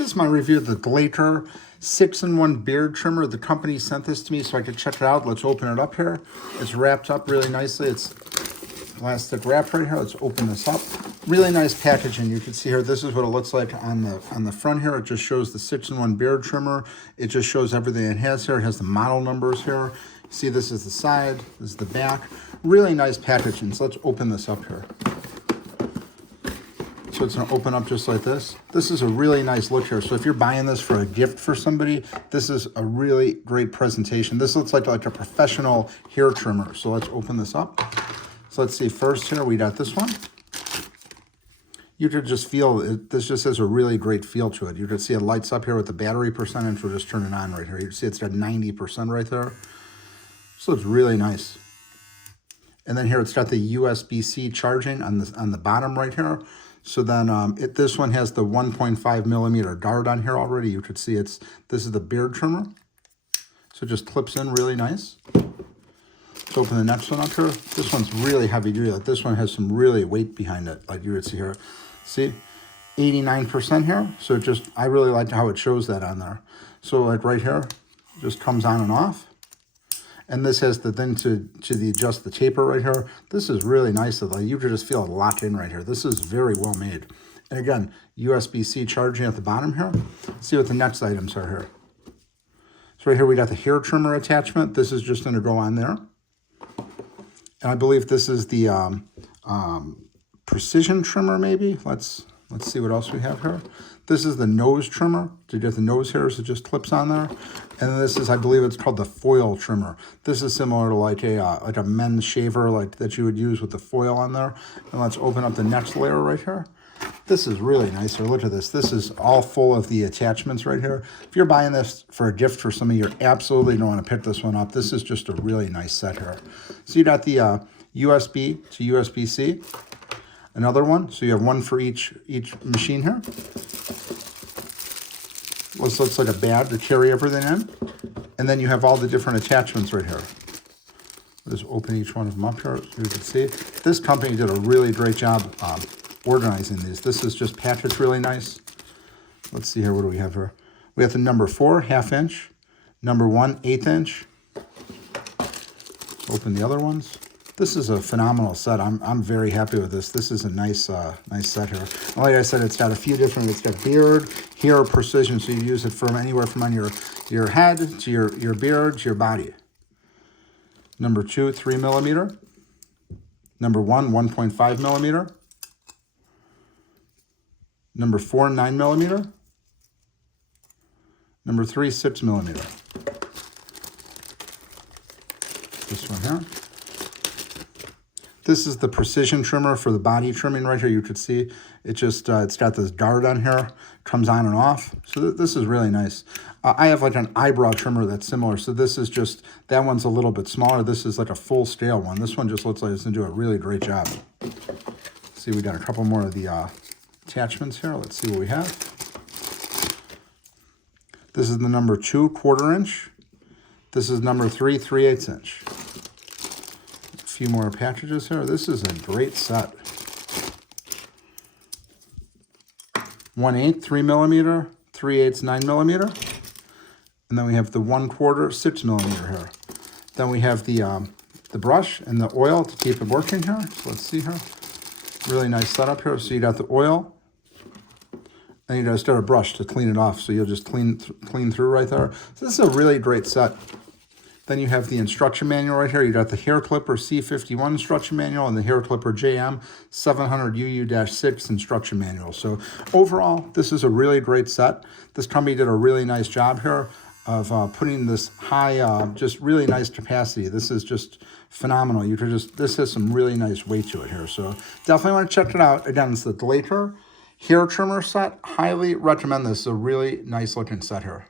This is my review of the GLAKER 6-in-1 beard trimmer. The company sent this to me so I could check it out. Let's open it up here. It's wrapped up really nicely. It's plastic wrap right here. Let's open this up. Really nice packaging. You can see here, this is what it looks like on the front here. It just shows the 6-in-1 beard trimmer. It just shows everything it has here. It has the model numbers here. See, this is the side, this is the back. Really nice packaging. So let's open this up here. So it's gonna open up just like this. This is a really nice look here. So if you're buying this for a gift for somebody, this is a really great presentation. This looks like a professional hair trimmer. So let's open this up. So let's see, first here, we got this one. You could just feel, this just has a really great feel to it. You can see it lights up here with the battery percentage. We'll just turn it on right here. You can see it's got 90% right there. So it's really nice. And then here it's got the USB-C charging on the bottom right here. So then this one has the 1.5 millimeter dart on here already. You could see this is the beard trimmer. So it just clips in really nice. Let's open the next one up here. This one's really heavy duty. Like this one has some really weight behind it. Like you would see here. See, 89% here. So it just, I really like how it shows that on there. So like right here, it just comes on and off. And this has the thing to adjust the taper right here. This is really nice. Like you could just feel it locked in right here. This is very well made. And again, USB-C charging at the bottom here. Let's see what the next items are here. So right here we got the hair trimmer attachment. This is just going to go on there. And I believe this is the precision trimmer maybe. Let's see what else we have here. This is the nose trimmer to get the nose hairs. It just clips on there. And this is, I believe it's called the foil trimmer. This is similar to like a men's shaver like that you would use with the foil on there. And let's open up the next layer right here. This is really nice. Look at this. This is all full of the attachments right here. If you're buying this for a gift for somebody, you're absolutely going to want to pick this one up. This is just a really nice set here. So you got the USB to USB-C. Another one, so you have one for each machine here. This looks like a bag to carry everything in. And then you have all the different attachments right here. I'll just open each one of them up here so you can see. This company did a really great job organizing these. This is just packaged really nice. Let's see here, what do we have here? We have the number 4, 1/2 inch. Number 1, 1/8 inch. Let's open the other ones. This is a phenomenal set. I'm very happy with this. This is a nice set here. And like I said, it's got a few different, it's got beard, hair, precision, so you use it from anywhere from on your head to your beard to your body. Number 2, 3 millimeter. Number 1, 1.5 millimeter. Number 4, 9 millimeter. Number 3, 6 millimeter. This one here. This is the precision trimmer for the body trimming right here. You could see it just, it's got this dart on here, comes on and off. So this is really nice. I have like an eyebrow trimmer that's similar. So this is just, that one's a little bit smaller. This is like a full scale one. This one just looks like it's gonna do a really great job. Let's see, we got a couple more of the attachments here. Let's see what we have. This is the number 2, 1/4 inch. This is number 3, 3/8 inch. Few more packages here. This is a great set. 1/8, 3 millimeter, 3/8, 9 millimeter. And then we have the 1/4, 6 millimeter here. Then we have the brush and the oil to keep it working here. So let's see here. Really nice setup here. So you got the oil. And you just got a brush to clean it off. So you'll just clean through right there. So this is a really great set. Then you have the instruction manual right here. You got the hair clipper C51 instruction manual and the hair clipper JM 700UU-6 instruction manual. So overall, this is a really great set. This company did a really nice job here of putting this high, just really nice capacity. This is just phenomenal. You could just, this has some really nice weight to it here. So definitely want to check it out. Again, it's the GLAKER hair trimmer set. Highly recommend this. It's a really nice looking set here.